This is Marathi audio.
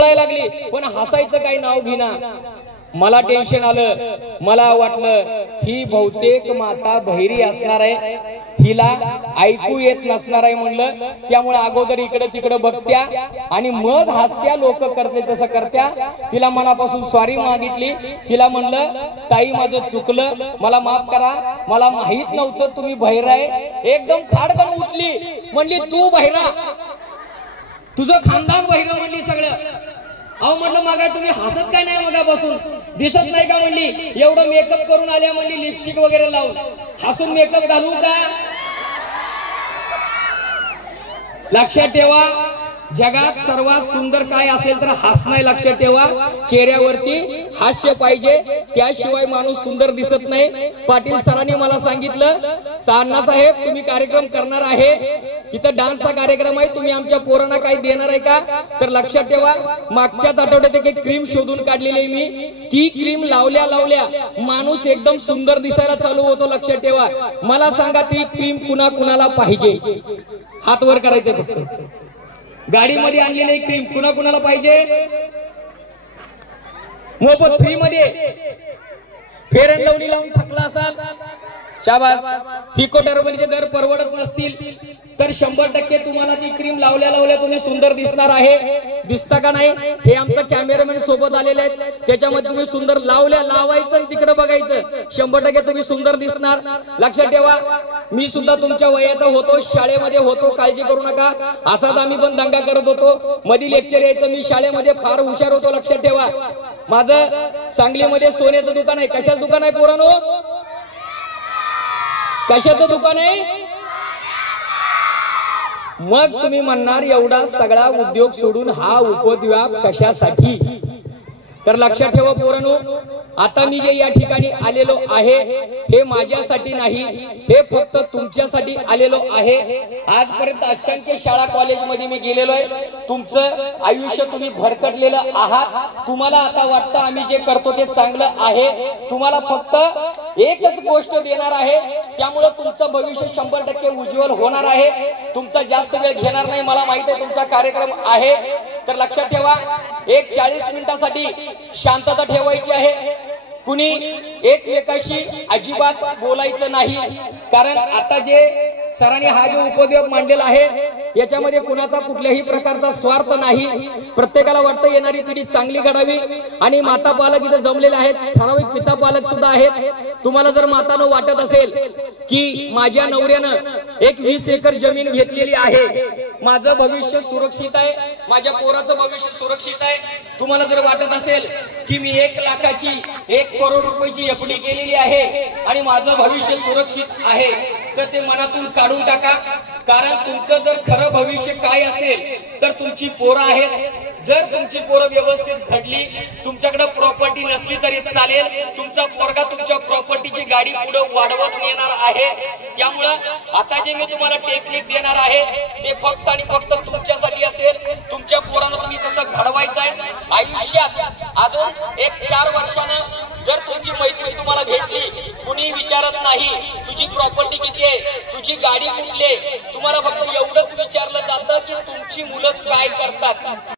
लागली पण हसायचं काही नाव घेना। मला टेन्शन आलं, मला वाटलं ही बहुतेक माता बहिरी असणार आहे, हिला ऐकू येत नसणार आहे म्हणलं। त्यामुळे अगोदर इकडे तिकडे बघत्या आणि मग हसत्या, लोक करते तसं करत्या। तिला मनापासून सॉरी मागितली, तिला म्हणलं ताई माझं चुकलं, मला माफ करा, मला माहित नव्हतं तुम्ही बहिरा आहे। एकदम खाडकन उठली, म्हणली तू बहिरा, तुझं खानदान बहिरा म्हणली सगळं। अहो म्हणलं मग तुम्ही हसत काय नाही मगापासून, दिसत नाही का म्हणली, एवढं मेकअप करून आल्या म्हणली, लिपस्टिक वगैरे लावून, हसून मेकअप घालू का? लक्षात ठेवा, जगात सर्वात सुंदर काय असेल तर हसणं। लक्षात ठेवा, चेहऱ्यावरती हास्य पाहिजे, त्याशिवाय माणूस सुंदर दिसत नाही। पाटील सरांनी मला सांगितलं, अण्णा साहेब तुम्ही कार्यक्रम करणार आहे, इथं डान्सचा कार्यक्रम आहे, तुम्ही आमच्या पोरांना काही देणार आहे का? तर लक्षात ठेवा, मागच्याच आठवड्यात एक क्रीम शोधून काढलेली आहे मी, ती क्रीम लावल्या लावल्या माणूस एकदम सुंदर दिसायला चालू होतो। लक्षात ठेवा, मला सांगा ती क्रीम कुणा कुणाला पाहिजे? हात वर करायचे फक्त। गाडीमध्ये आणलेली क्रीम कुणा कुणाला पाहिजे? मोफत फ्री मध्ये फेअर अँड लवली लावून थकला असाल, शाबास। फिको टर्बलचे दर परवडत नसतील तर 100% तुम्हाला ती क्रीम लावल्या लावल्या तुम्ही सुंदर दिसणार आहे। दिसता का नाही? हे आमचा कॅमेरामॅन सोबत आलेले आहेत, त्याच्यामध्ये तुम्ही सुंदर लावल्या लावायचं आणि तिकडे बघायचं, 100% तुम्ही सुंदर दिसणार। लक्षात ठेवा, मी सुद्धा तुमच्या वयाचा होतो, शाळेमध्ये होतो, काळजी करू नका। असाच आम्ही पण दंगा करत होतो, मध्ये लेक्चर यायचं, मी शाळेमध्ये फार हुशार होतो। लक्षात ठेवा, माझं सांगलीमध्ये सोन्याचं दुकान आहे। कशाचं दुकान आहे पोरांनो? कशाचं दुकान आहे? मग तुम्ही म्हणणार एवढा सगळा उद्योग सोडून हा उपद्व्याप कशासाठी? तर लक्षात ठेवा पोरांनो, आता मी जे या ठिकाणी आलेलो आहे हे माझ्यासाठी नाही, हे फक्त तुमच्यासाठी आलेलो आहे। आजपर्यंत असंख्य शाळा कॉलेजमध्ये मी गेलेलो आहे, तुमचं आयुष्य तुम्ही भरकटलेलं आहात, तुम्हाला आता वाटतं आम्ही जे करतो ते चांगलं आहे। तुम्हाला फक्त एकच गोष्ट देणार आहे, त्यामुळे तुमचं भविष्य 100% उज्ज्वल होणार आहे। तुमचा जास्त वेळ घेणार नाही, मला माहित आहे तुमचा कार्यक्रम आहे। तर लक्षात ठेवा, एक 40 मिनिटांसाठी शांतता ठेवायची आहे, कुणी एकमेकाशी अजिबात बोलायचं नाही। कारण आता जे सरांनी हा जो उपद्व्याप मांडलेला आहे याच्यामध्ये कुणाचा कुठल्याही प्रकारचा स्वार्थ नाही। प्रत्येकाला वाटतं येणारी पिढी चांगली घडावी आणि माता पालक इथे जमलेले आहेत, ठराविक पिता पालक सुद्धा आहेत। तुम्हाला जर मातानं वाटत असेल की माझ्या नवऱ्यानं एक 20 एकर जमीन घेतलेली आहे, माझं भविष्य सुरक्षित आहे, माझ्या पोराचं भविष्य सुरक्षित आहे, तुम्हाला जर वाटत असेल की मी 1 लाखाची 1 करोड रुपयाची एफडी केलेली आहे आणि माझं भविष्य सुरक्षित आहे, तर ते मनातून काढून टाका। कारण तुमचं जर खरं भविष्य काय असेल तर तुमची पोरं आहेत। जर तुमची पोरं व्यवस्थित घडली, तुमच्याकडे प्रॉपर्टी नसली तरी चालेल, तुमचा पोरगा तुमच्या प्रॉपर्टीची गाडी पुढे वाढवत नेणार आहे। त्यामुळं आता जे मी तुम्हाला टेक्निक देणार आहे ते फक्त आणि फक्त तुमच्यासाठी असेल। तुमच्या पोरांना तुम्ही कसं घडवायचं आहे आयुष्यात। अजून एक 4 वर्षानं जर तुमची मैत्रीण तुम्हाला भेटली, कुणी विचारत नाही तुझी प्रॉपर्टी किती आहे, तुझी गाडी कुठली आहे, तुम्हाला फक्त एवढंच विचारलं जातं की तुमची मुलं काय करतात।